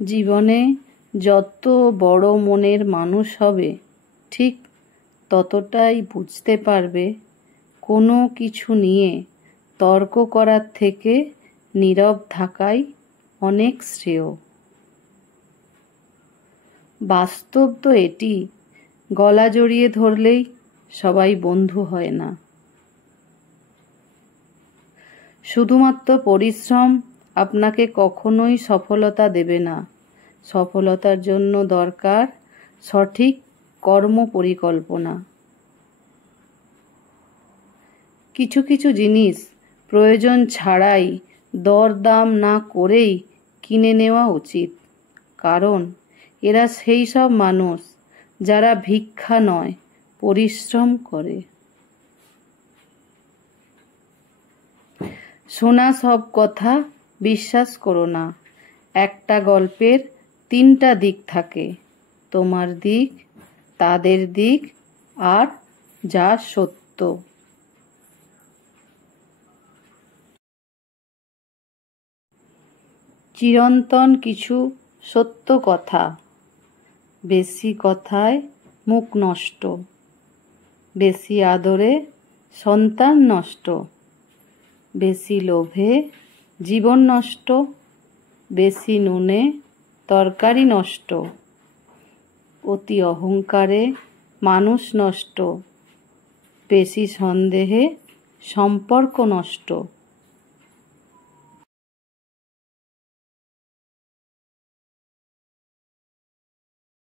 জীবনে যত বড় মনের মানুষ হবে ঠিক ততটাই বুঝতে পারবে কোনো কিছু নিয়ে তর্ক করার থেকে নীরব থাকাই অনেক শ্রেয়। বাস্তব তো এটি, গলা জড়িয়ে ধরলেই সবাই বন্ধু হয় না। শুধুমাত্র পরিশ্রম আপনাকে কখনোই সফলতা দেবে না। সফলতার জন্য দরকার সঠিক কর্ম পরিকল্পনা। কিছু কিছু জিনিস প্রয়োজন ছাড়াই দরদাম না করেই কিনে নেওয়া উচিত, কারণ এরা সেই সব মানুষ যারা ভিক্ষা নয় পরিশ্রম করে। শোনা সব কথা বিশ্বাস করো না। একটা গল্পের 3টা দিক থাকে, তোমার দিক, তাদের দিক আর যা সত্য। চিরন্তন কিছু সত্য কথা। বেশি কথায় মুখ নষ্ট, বেশি আদরে সন্তান নষ্ট, বেশি লোভে জীবন নষ্ট, বেশি নুনে তরকারি নষ্ট, অতি অহংকারে মানুষ নষ্ট, বেশি সন্দেহে সম্পর্ক নষ্ট।